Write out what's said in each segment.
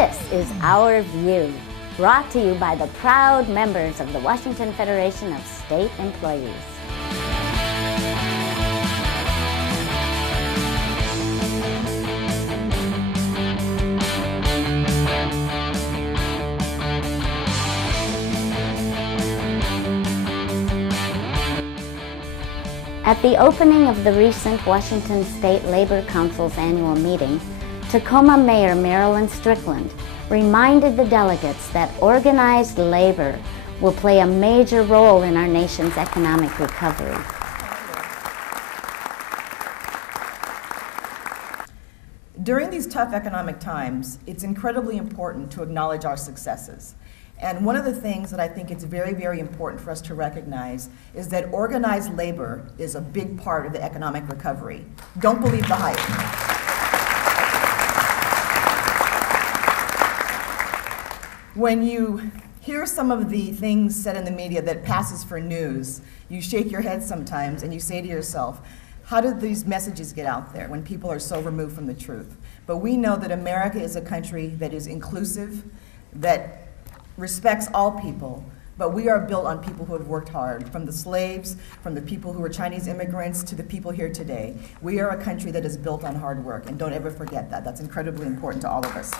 This is Our View, brought to you by the proud members of the Washington Federation of State Employees. At the opening of the recent Washington State Labor Council's annual meeting, Tacoma Mayor Marilyn Strickland reminded the delegates that organized labor will play a major role in our nation's economic recovery. During these tough economic times, it's incredibly important to acknowledge our successes. And one of the things that I think it's very, very important for us to recognize is that organized labor is a big part of the economic recovery. Don't believe the hype. When you hear some of the things said in the media that passes for news, you shake your head sometimes and you say to yourself, how did these messages get out there when people are so removed from the truth? But we know that America is a country that is inclusive, that respects all people, but we are built on people who have worked hard, from the slaves, from the people who were Chinese immigrants, to the people here today. We are a country that is built on hard work, and don't ever forget that. That's incredibly important to all of us.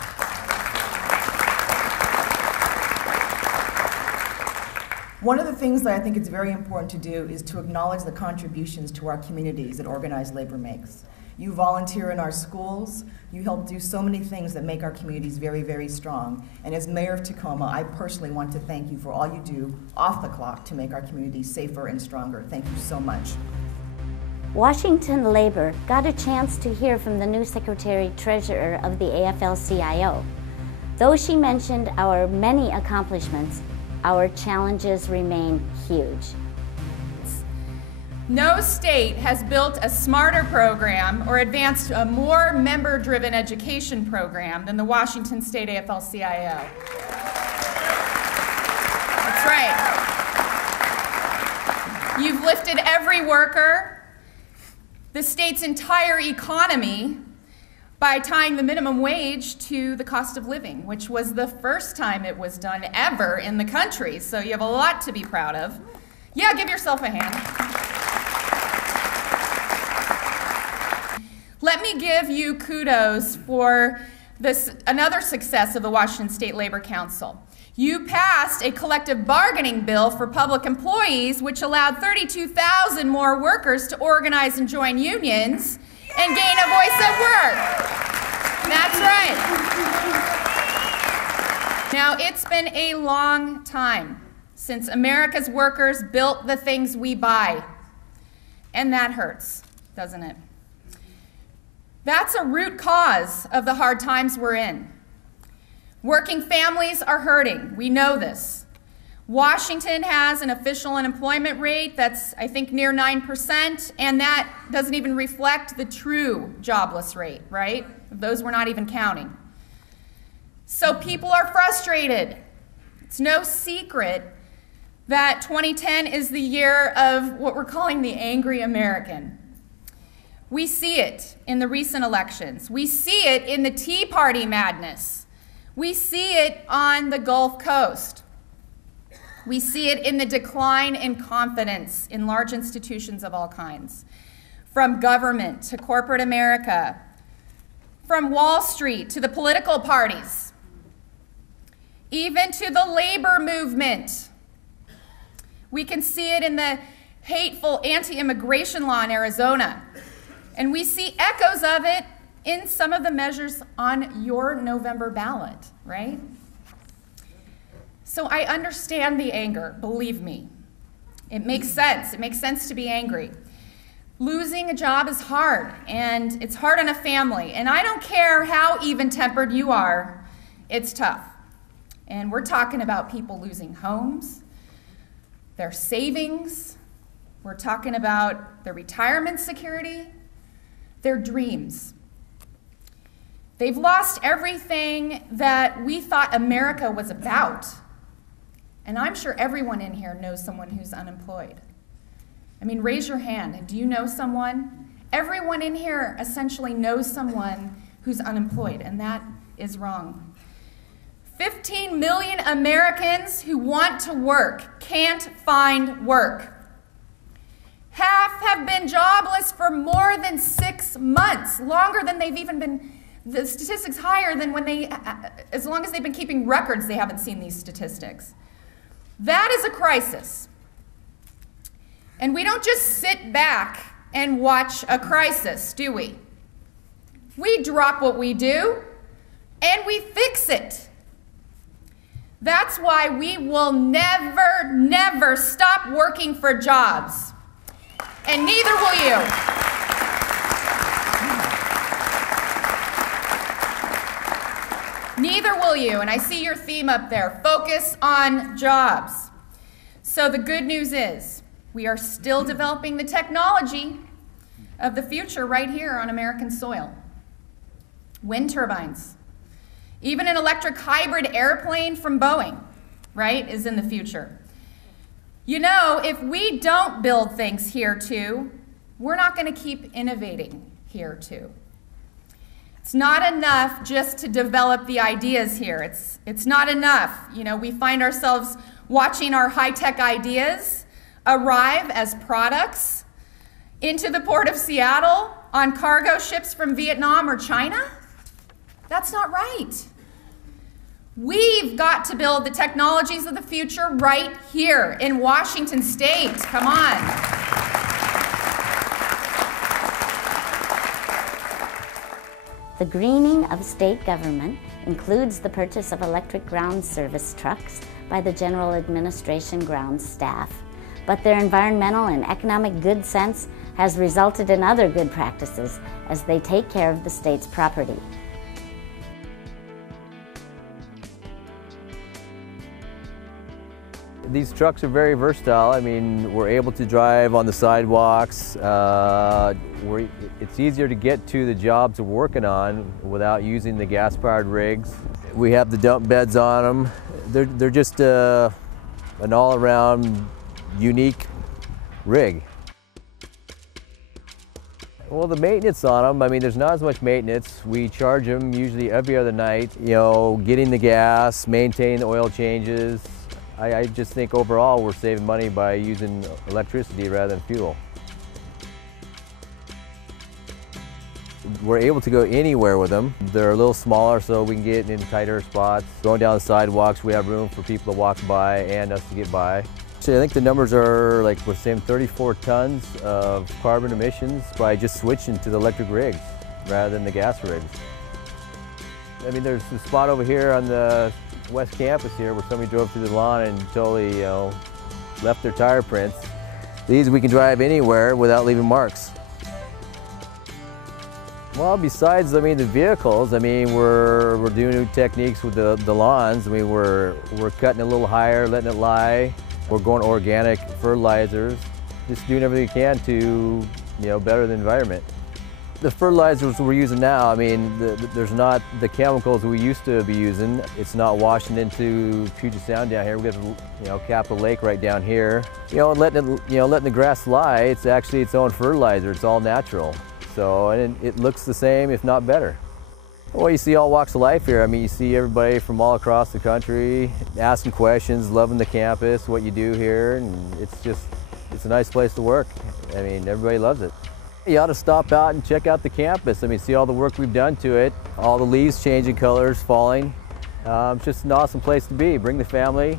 One of the things that I think it's very important to do is to acknowledge the contributions to our communities that organized labor makes. You volunteer in our schools. You help do so many things that make our communities very, very strong. And as mayor of Tacoma, I personally want to thank you for all you do off the clock to make our communities safer and stronger. Thank you so much. Washington Labor got a chance to hear from the new Secretary-Treasurer of the AFL-CIO. Though she mentioned our many accomplishments, our challenges remain huge. No state has built a smarter program or advanced a more member-driven education program than the Washington State AFL-CIO. That's right. You've lifted every worker, the state's entire economy, by tying the minimum wage to the cost of living, which was the first time it was done ever in the country. So you have a lot to be proud of. Yeah, give yourself a hand. Let me give you kudos for another success of the Washington State Labor Council. You passed a collective bargaining bill for public employees, which allowed 32,000 more workers to organize and join unions and gain a voice at work. That's right. Now, it's been a long time since America's workers built the things we buy. And that hurts, doesn't it? That's a root cause of the hard times we're in. Working families are hurting. We know this. Washington has an official unemployment rate that's, I think, near 9%, and that doesn't even reflect the true jobless rate, right? Those we're not even counting. So people are frustrated. It's no secret that 2010 is the year of what we're calling the angry American. We see it in the recent elections. We see it in the Tea Party madness. We see it on the Gulf Coast. We see it in the decline in confidence in large institutions of all kinds, from government to corporate America, from Wall Street to the political parties, even to the labor movement. We can see it in the hateful anti-immigration law in Arizona, and we see echoes of it in some of the measures on your November ballot, right? So I understand the anger, believe me. It makes sense. It makes sense to be angry. Losing a job is hard, and it's hard on a family. And I don't care how even-tempered you are, it's tough. And we're talking about people losing homes, their savings. We're talking about their retirement security, their dreams. They've lost everything that we thought America was about. And I'm sure everyone in here knows someone who's unemployed. I mean, raise your hand. Do you know someone? Everyone in here essentially knows someone who's unemployed, and that is wrong. 15 million Americans who want to work can't find work. Half have been jobless for more than 6 months, longer than they've even been, the statistics higher than when they, as long as they've been keeping records, they haven't seen these statistics. That is a crisis. And we don't just sit back and watch a crisis, do we? We drop what we do and we fix it. That's why we will never, never stop working for jobs. And neither will you. Neither will you. And I see your theme up there. Focus on jobs. So the good news is we are still developing the technology of the future right here on American soil. Wind turbines. Even an electric hybrid airplane from Boeing, right, is in the future. You know, if we don't build things here too, we're not going to keep innovating here too. It's not enough just to develop the ideas here. It's not enough. You know, we find ourselves watching our high-tech ideas arrive as products into the port of Seattle on cargo ships from Vietnam or China. That's not right. We've got to build the technologies of the future right here in Washington State. Come on. The greening of state government includes the purchase of electric ground service trucks by the General Administration ground staff. But their environmental and economic good sense has resulted in other good practices as they take care of the state's property. These trucks are very versatile. I mean, we're able to drive on the sidewalks. It's easier to get to the jobs we're working on without using the gas-powered rigs. We have the dump beds on them. They're just an all-around unique rig. Well, the maintenance on them, I mean, there's not as much maintenance. We charge them usually every other night. You know, getting the gas, maintaining the oil changes. I just think overall we're saving money by using electricity rather than fuel. We're able to go anywhere with them. They're a little smaller so we can get in tighter spots. Going down the sidewalks, we have room for people to walk by and us to get by. Actually, I think the numbers are like we're saving 34 tons of carbon emissions by just switching to the electric rigs rather than the gas rigs. I mean, there's a spot over here on the West Campus here where somebody drove through the lawn and totally, you know, left their tire prints. These we can drive anywhere without leaving marks. Well, besides, I mean, the vehicles, I mean, we're doing new techniques with the lawns. I mean, we're cutting a little higher, letting it lie. We're going organic fertilizers, just doing everything we can to, you know, better the environment. The fertilizers we're using now, I mean, there's not the chemicals we used to be using. It's not washing into Puget Sound down here. We got, you know, Capitol Lake right down here. You know, letting the grass lie. It's actually its own fertilizer. It's all natural. So, and it looks the same, if not better. Well, you see all walks of life here. I mean, you see everybody from all across the country asking questions, loving the campus, what you do here, and it's a nice place to work. I mean, everybody loves it. You ought to stop out and check out the campus. I mean, see all the work we've done to it, all the leaves changing colors, falling. It's just an awesome place to be. Bring the family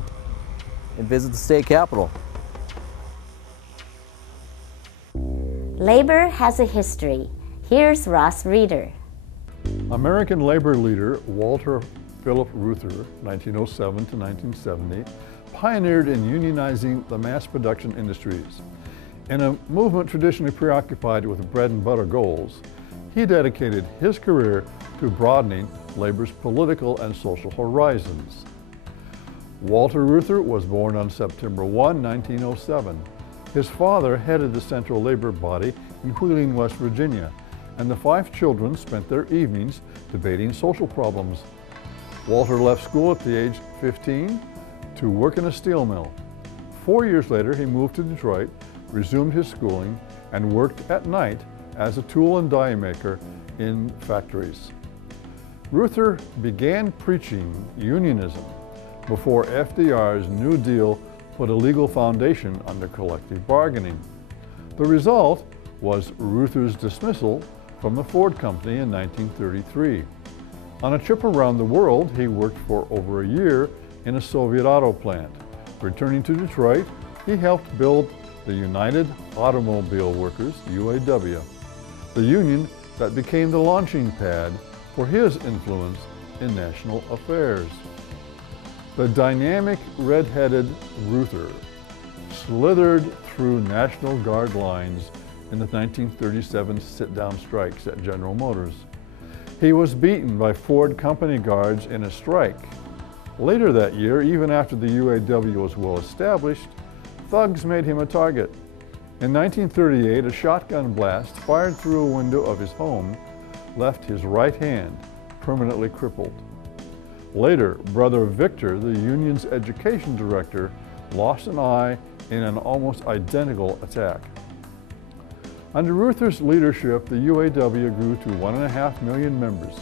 and visit the state capitol. Labor has a history. Here's Ross Reeder. American labor leader Walter Phillip Reuther, 1907 to 1970, pioneered in unionizing the mass production industries. In a movement traditionally preoccupied with bread and butter goals, he dedicated his career to broadening labor's political and social horizons. Walter Reuther was born on September 1, 1907. His father headed the Central Labor Body in Wheeling, West Virginia, and the 5 children spent their evenings debating social problems. Walter left school at the age of 15 to work in a steel mill. 4 years later, he moved to Detroit, resumed his schooling, and worked at night as a tool and die maker in factories. Reuther began preaching unionism before FDR's New Deal put a legal foundation under collective bargaining. The result was Reuther's dismissal from the Ford Company in 1933. On a trip around the world, he worked for over a year in a Soviet auto plant. Returning to Detroit, he helped build the United Automobile Workers, UAW, the union that became the launching pad for his influence in national affairs. The dynamic red-headed Reuther slithered through National Guard lines in the 1937 sit-down strikes at General Motors. He was beaten by Ford Company guards in a strike. Later that year, even after the UAW was well established, thugs made him a target. In 1938, a shotgun blast fired through a window of his home left his right hand permanently crippled. Later, Brother Victor, the union's education director, lost an eye in an almost identical attack. Under Reuther's leadership, the UAW grew to 1.5 million members.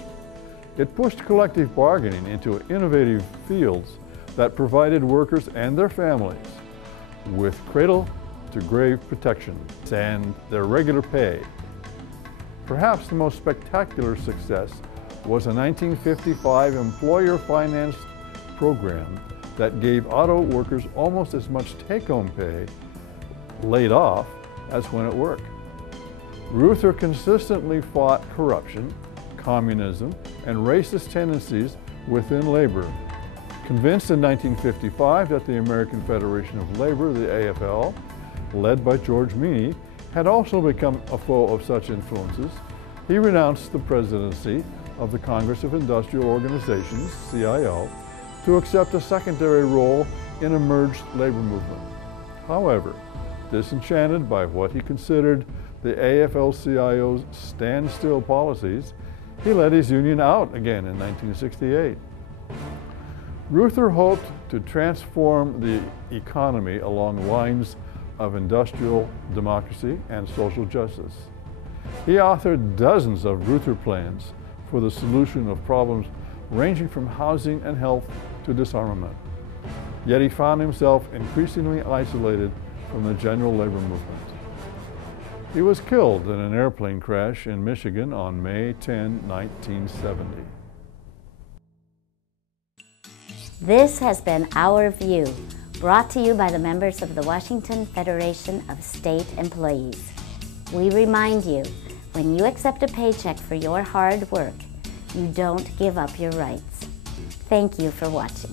It pushed collective bargaining into innovative fields that provided workers and their families with cradle-to-grave protection and their regular pay. Perhaps the most spectacular success was a 1955 employer-financed program that gave auto workers almost as much take-home pay laid off as when at work. Reuther consistently fought corruption, communism, and racist tendencies within labor. Convinced in 1955 that the American Federation of Labor, the AFL, led by George Meany, had also become a foe of such influences, he renounced the presidency of the Congress of Industrial Organizations, CIO, to accept a secondary role in a merged labor movement. However, disenchanted by what he considered the AFL-CIO's standstill policies, he let his union out again in 1968. Reuther hoped to transform the economy along lines of industrial democracy and social justice. He authored dozens of Reuther plans for the solution of problems ranging from housing and health to disarmament. Yet he found himself increasingly isolated from the general labor movement. He was killed in an airplane crash in Michigan on May 10, 1970. This has been Our View, brought to you by the members of the Washington Federation of State Employees. We remind you, when you accept a paycheck for your hard work, you don't give up your rights. Thank you for watching.